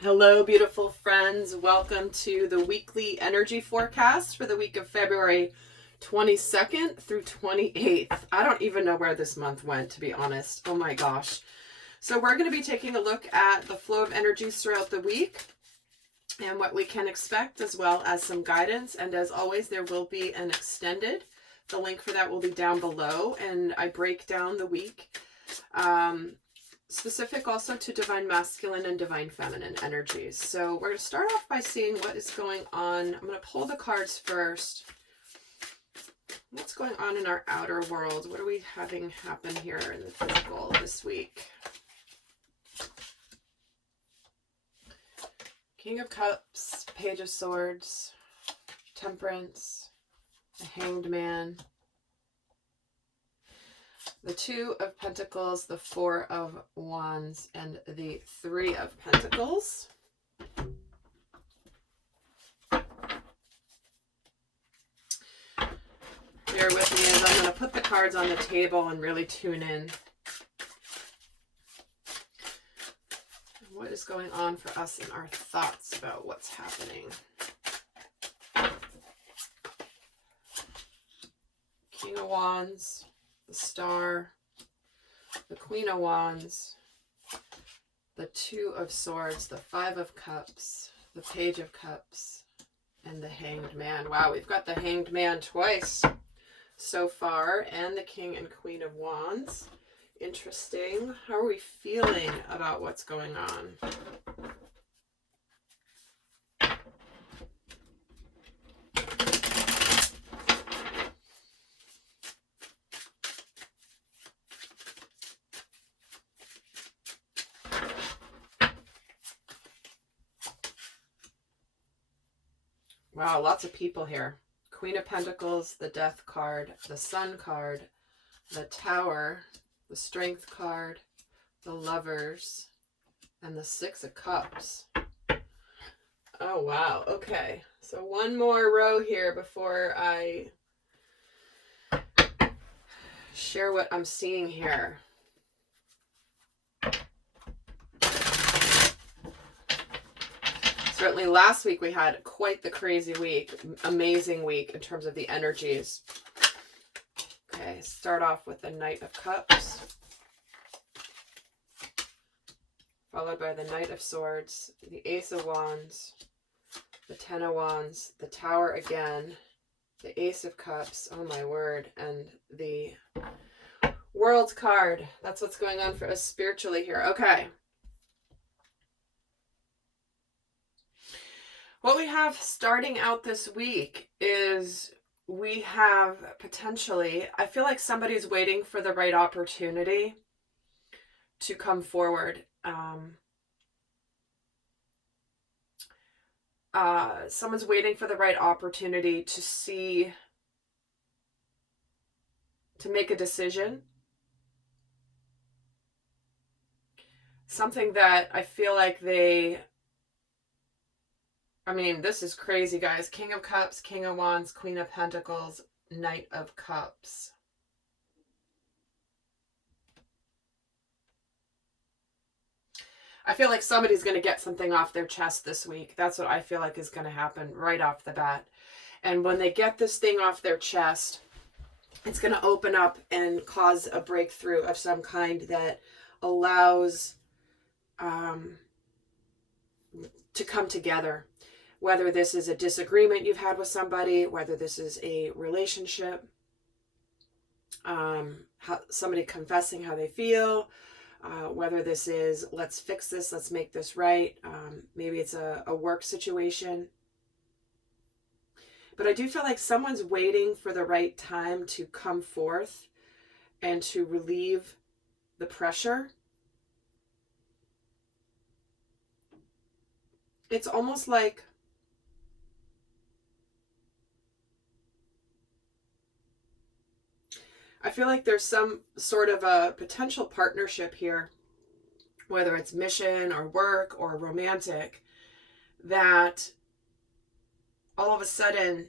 Hello, beautiful friends. Welcome to the weekly energy forecast for the week of February 22nd through 28th. I don't even know where this month went, to be honest. Oh my gosh. So we're going to be taking a look at the flow of energies throughout the week and what we can expect, as well as some guidance. And as always, there will be an extended. The link for that will be down below, and I break down the week. Specific also to divine masculine and divine feminine energies. So we're going to start off by seeing what is going on. I'm going to pull the cards first. What's going on in our outer world? What are we having happen here in the physical this week? King of Cups, Page of Swords, Temperance, the Hanged Man, the Two of Pentacles, the Four of Wands, and the Three of Pentacles. Bear with me as I'm going to put the cards on the table and really tune in. What is going on for us in our thoughts about what's happening? King of Wands, the Star, the Queen of Wands, the Two of Swords, the Five of Cups, the Page of Cups, and the Hanged Man. Wow, we've got the Hanged Man twice so far, and the King and Queen of Wands. Interesting. How are we feeling about what's going on? Wow, lots of people here. Queen of Pentacles, the Death card, the Sun card, the Tower, the Strength card, the Lovers, and the Six of Cups. Oh, wow. Okay. So one more row here before I share what I'm seeing here. Certainly last week we had quite the crazy week, amazing week in terms of the energies. Okay, start off with the Knight of Cups, followed by the Knight of Swords, the Ace of Wands, the Ten of Wands, the Tower again, the Ace of Cups, oh my word, and the World card. That's what's going on for us spiritually here. Okay. What we have starting out this week is we have potentially, I feel like somebody's waiting for the right opportunity to come forward. Someone's waiting for the right opportunity to see, to make a decision. Something that I feel like this is crazy, guys. King of Cups, King of Wands, Queen of Pentacles, Knight of Cups. I feel like somebody's going to get something off their chest this week. That's what I feel like is going to happen right off the bat. And when they get this thing off their chest, it's going to open up and cause a breakthrough of some kind that allows to come together. Whether this is a disagreement you've had with somebody, whether this is a relationship, somebody confessing how they feel, whether this is, let's fix this, let's make this right. Maybe it's a work situation. But I do feel like someone's waiting for the right time to come forth and to relieve the pressure. It's almost like I feel like there's some sort of a potential partnership here, whether it's mission or work or romantic, that all of a sudden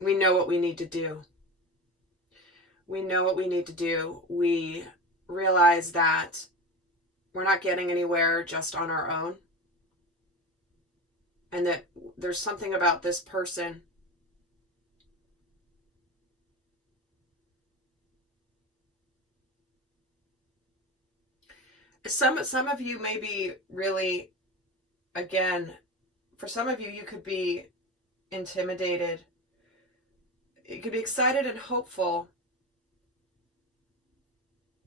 we know what we need to do. We know what we need to do. We realize that we're not getting anywhere just on our own. And that there's something about this person some of you may be really, again, for some of you, you could be intimidated. You could be excited and hopeful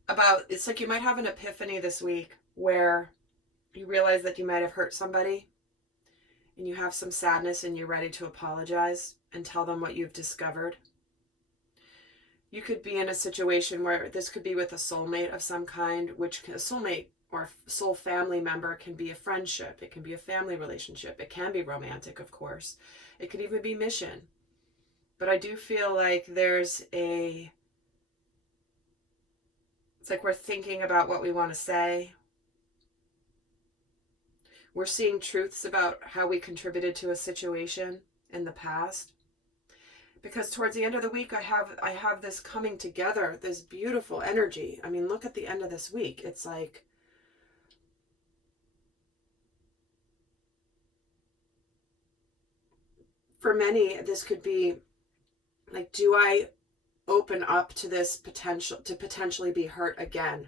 about, it's like you might have an epiphany this week where you realize that you might have hurt somebody and you have some sadness and you're ready to apologize and tell them what you've discovered. You could be in a situation where this could be with a soulmate of some kind, which a soulmate or soul family member can be a friendship. It can be a family relationship. It can be romantic, of course. It could even be mission. But I do feel like it's like we're thinking about what we want to say. We're seeing truths about how we contributed to a situation in the past. Because towards the end of the week, I have this coming together, this beautiful energy. I mean, look at the end of this week. It's like, for many, this could be like, do I open up to this potential to potentially be hurt again?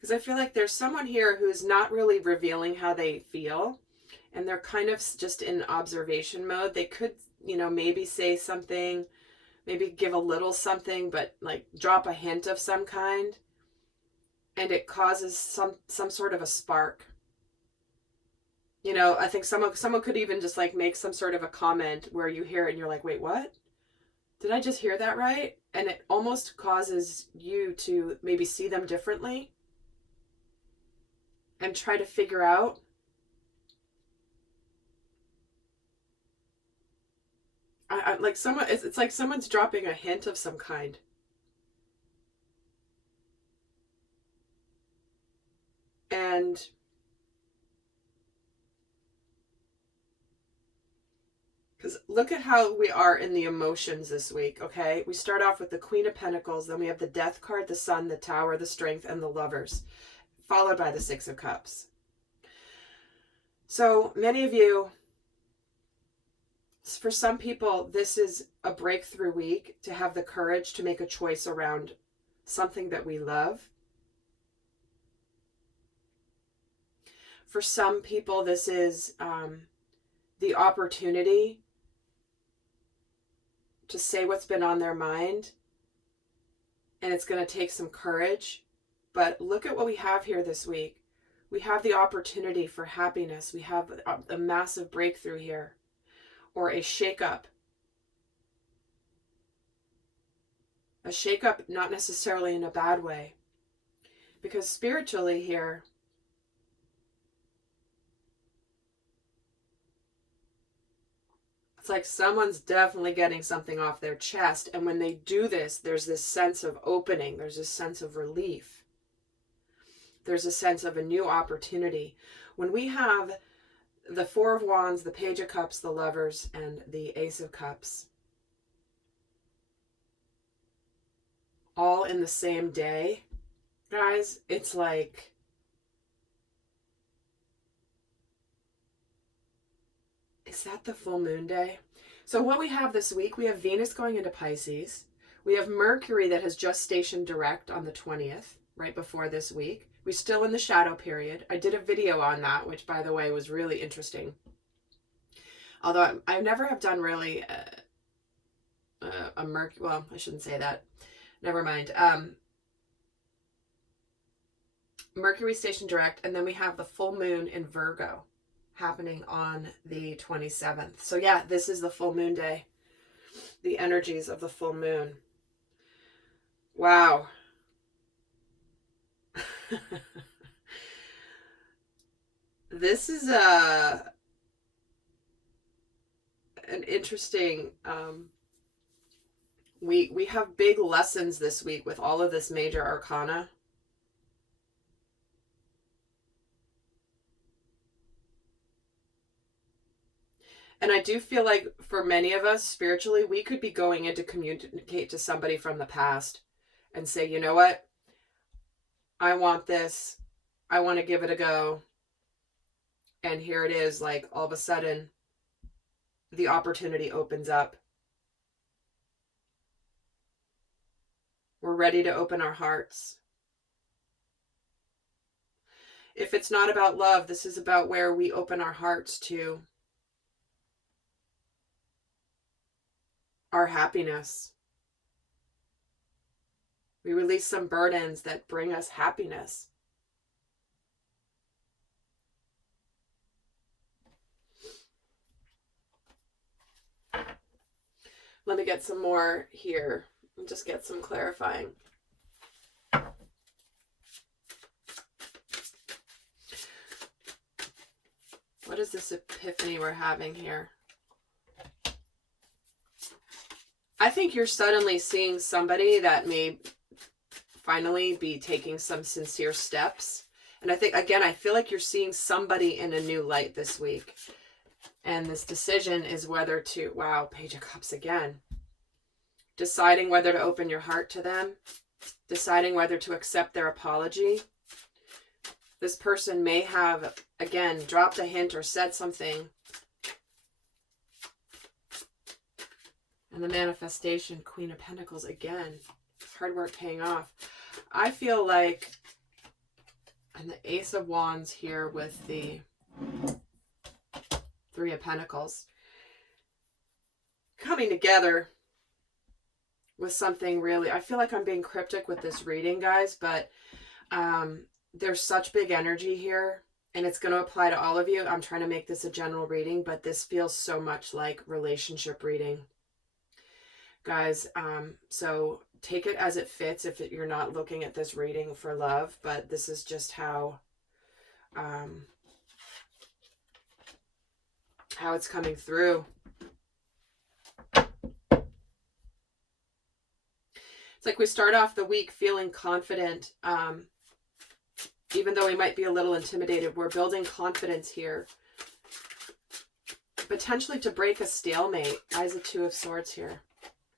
Because I feel like there's someone here who's not really revealing how they feel, and they're kind of just in observation mode. They could, maybe say something, maybe give a little something, but like drop a hint of some kind, and it causes some sort of a spark. I think someone could even just like make some sort of a comment where you hear it and you're like, wait, what? Did I just hear that right? And it almost causes you to maybe see them differently and try to figure out like it's like someone's dropping a hint of some kind. And because look at how we are in the emotions this week, okay? We start off with the Queen of Pentacles, then we have the Death card, the Sun, the Tower, the Strength, and the Lovers, followed by the Six of Cups. So many of you, for some people, this is a breakthrough week to have the courage to make a choice around something that we love. For some people, this is the opportunity to say what's been on their mind, and it's going to take some courage. But look at what we have here this week. We have the opportunity for happiness. We have a massive breakthrough here, or a shakeup. A shakeup, not necessarily in a bad way, because spiritually here, it's like someone's definitely getting something off their chest. And when they do this, there's this sense of opening. There's this sense of relief. There's a sense of a new opportunity. When we have the Four of Wands, the Page of Cups, the Lovers, and the Ace of Cups, all in the same day, guys, it's like, is that the full moon day? So what we have this week, we have Venus going into Pisces. We have Mercury that has just stationed direct on the 20th, right before this week. We're still in the shadow period. I did a video on that, which, by the way, was really interesting. Although I never have done really a Mercury, well, I shouldn't say that. Never mind. Mercury station direct, and then we have the full moon in Virgo happening on the 27th. So yeah, this is the full moon day. The energies of the full moon. Wow. This is an interesting we have big lessons this week with all of this major arcana. And I do feel like for many of us spiritually, we could be going in to communicate to somebody from the past and say, you know what? I want this. I want to give it a go. And here it is, like all of a sudden, the opportunity opens up. We're ready to open our hearts. If it's not about love, this is about where we open our hearts to our happiness. We release some burdens that bring us happiness. Let me get some more here and just get some clarifying. What is this epiphany we're having here? I think you're suddenly seeing somebody that may finally be taking some sincere steps. And I think, again, I feel like you're seeing somebody in a new light this week. And this decision is whether to, wow, Page of Cups again. Deciding whether to open your heart to them. Deciding whether to accept their apology. This person may have, again, dropped a hint or said something. And the manifestation, Queen of Pentacles again. Hard work paying off. I feel like, and the Ace of Wands here with the Three of Pentacles. Coming together with something really, I feel like I'm being cryptic with this reading, guys, but there's such big energy here, and it's going to apply to all of you. I'm trying to make this a general reading, but this feels so much like relationship reading. Guys, so take it as it fits if you're not looking at this reading for love, but this is just how it's coming through. It's like we start off the week feeling confident, even though we might be a little intimidated. We're building confidence here. Potentially to break a stalemate. Eyes of Two of Swords here.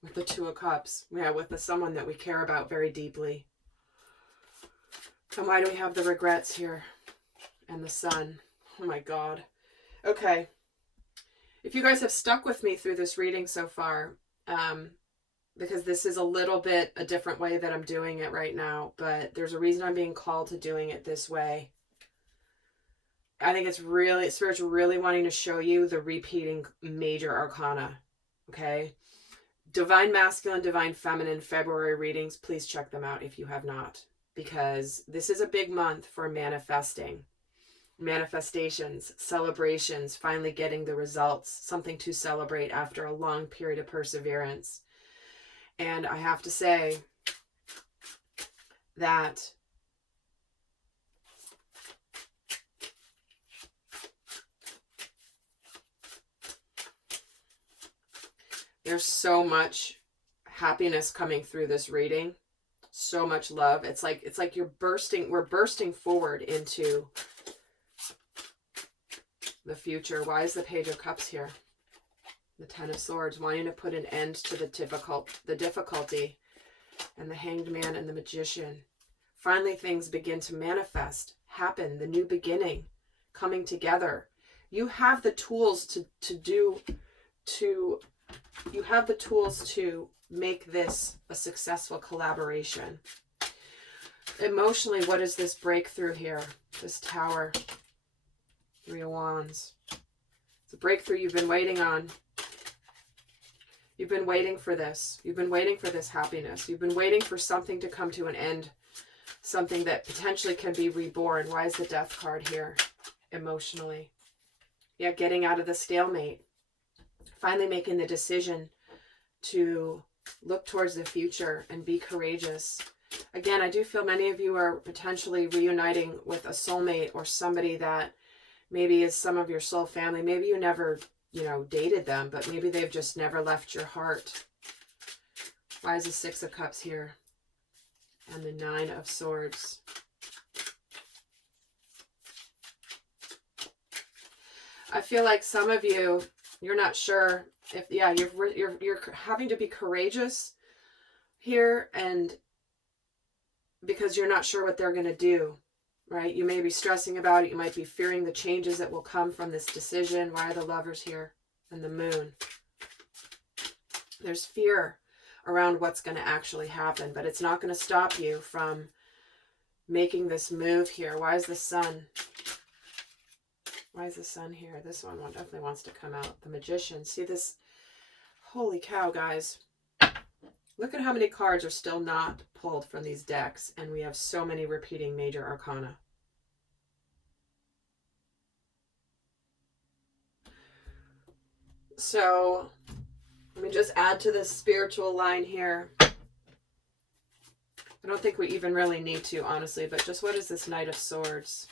With the Two of Cups. Yeah, with someone that we care about very deeply. And why do we have the regrets here? And the Sun. Oh my God. Okay. If you guys have stuck with me through this reading so far, because this is a little bit a different way that I'm doing it right now, but there's a reason I'm being called to doing it this way. I think it's really, Spirit's really wanting to show you the repeating major arcana. Okay? Divine Masculine, Divine Feminine February readings, please check them out if you have not, because this is a big month for manifesting. Manifestations, celebrations, finally getting the results, something to celebrate after a long period of perseverance. And I have to say that there's so much happiness coming through this reading. So much love. It's like we're bursting forward into the future. Why is the Page of Cups here? The Ten of Swords, wanting to put an end to the difficulty. And the Hanged Man and the Magician. Finally things begin to manifest, happen, the new beginning, coming together. You have the tools you have the tools to make this a successful collaboration. Emotionally, what is this breakthrough here? This Tower. Three of Wands. It's a breakthrough you've been waiting on. You've been waiting for this. You've been waiting for this happiness. You've been waiting for something to come to an end. Something that potentially can be reborn. Why is the Death card here? Emotionally. Yeah, getting out of the stalemate. Finally making the decision to look towards the future and be courageous. Again, I do feel many of you are potentially reuniting with a soulmate or somebody that maybe is some of your soul family. Maybe you never, dated them, but maybe they've just never left your heart. Why is the Six of Cups here? And the Nine of Swords. I feel like some of you You're not sure if, yeah, you're having to be courageous here, and because you're not sure what they're going to do, right? You may be stressing about it. You might be fearing the changes that will come from this decision. Why are the Lovers here and the Moon? There's fear around what's going to actually happen, but it's not going to stop you from making this move here. Why is the Sun? Why is the Sun here? This one definitely wants to come out. The Magician. See this? Holy cow, guys. Look at how many cards are still not pulled from these decks, and we have so many repeating major arcana. So let me just add to this spiritual line here. I don't think we even really need to, honestly, but just what is this Knight of Swords?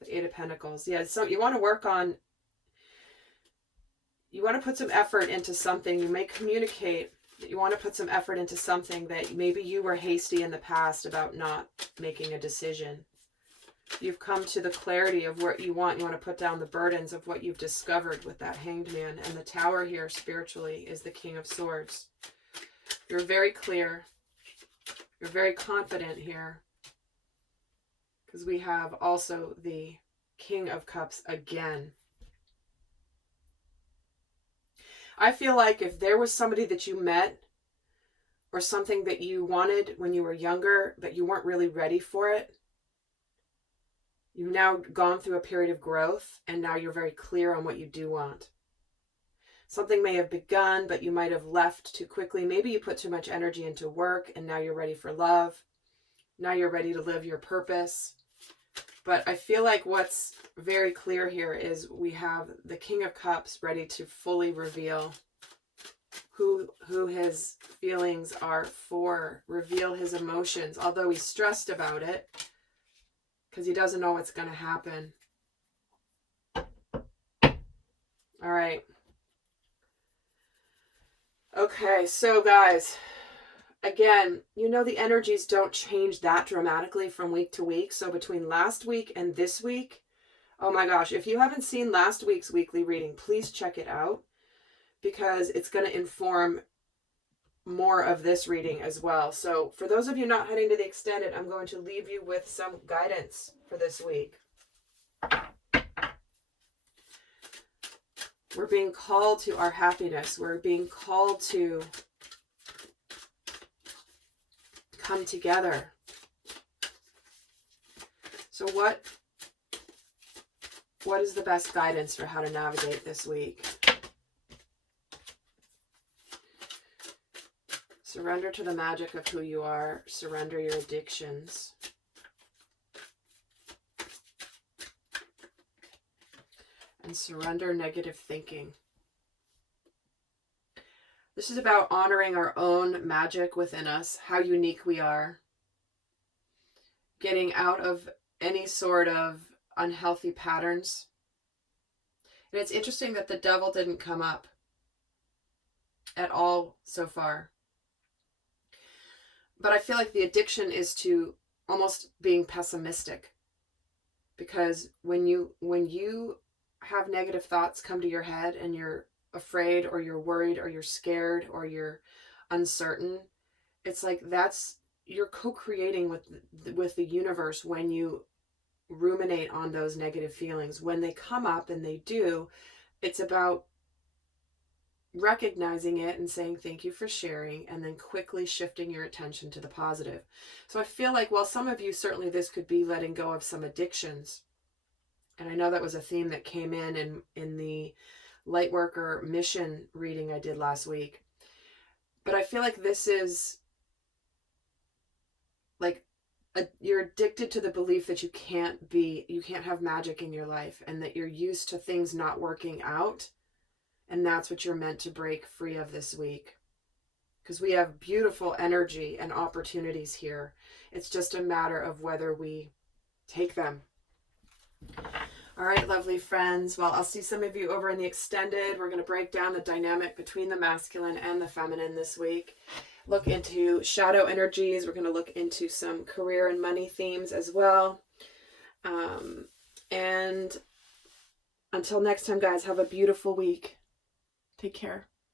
The Eight of Pentacles. Yeah, so you want to work on, you want to put some effort into something. You may communicate that you want to put some effort into something that maybe you were hasty in the past about not making a decision. You've come to the clarity of what you want. You want to put down the burdens of what you've discovered with that Hanged Man. And the Tower here spiritually is the King of Swords. You're very clear. You're very confident here. Because we have also the King of Cups again. I feel like if there was somebody that you met or something that you wanted when you were younger, but you weren't really ready for it, you've now gone through a period of growth, and now you're very clear on what you do want. Something may have begun, but you might have left too quickly. Maybe you put too much energy into work, and now you're ready for love. Now you're ready to live your purpose. But I feel like what's very clear here is we have the King of Cups ready to fully reveal who his feelings are for, reveal his emotions, although he's stressed about it because he doesn't know what's going to happen. All right. Okay, so guys, again, you know the energies don't change that dramatically from week to week. So between last week and this week, oh my gosh, if you haven't seen last week's weekly reading, please check it out because it's going to inform more of this reading as well. So for those of you not heading to the extended, I'm going to leave you with some guidance for this week. We're being called to our happiness. We're being called to come together. So what is the best guidance for how to navigate this week? Surrender to the magic of who you are. Surrender your addictions. And surrender negative thinking. This is about honoring our own magic within us, how unique we are. Getting out of any sort of unhealthy patterns. And it's interesting that the devil didn't come up at all so far. But I feel like the addiction is to almost being pessimistic. Because when you have negative thoughts come to your head and you're afraid or you're worried or you're scared or you're uncertain, it's like you're co-creating with the universe when you ruminate on those negative feelings. When they come up, and they do, it's about recognizing it and saying thank you for sharing, and then quickly shifting your attention to the positive. So I feel like, well, some of you, certainly this could be letting go of some addictions. And I know that was a theme that came in the Lightworker mission reading I did last week. But I feel like this is like you're addicted to the belief that you can't have magic in your life, and that you're used to things not working out. And that's what you're meant to break free of this week. Because we have beautiful energy and opportunities here. It's just a matter of whether we take them. All right, lovely friends. Well, I'll see some of you over in the extended. We're going to break down the dynamic between the masculine and the feminine this week. Look into shadow energies. We're going to look into some career and money themes as well. And Until next time, guys, have a beautiful week. Take care.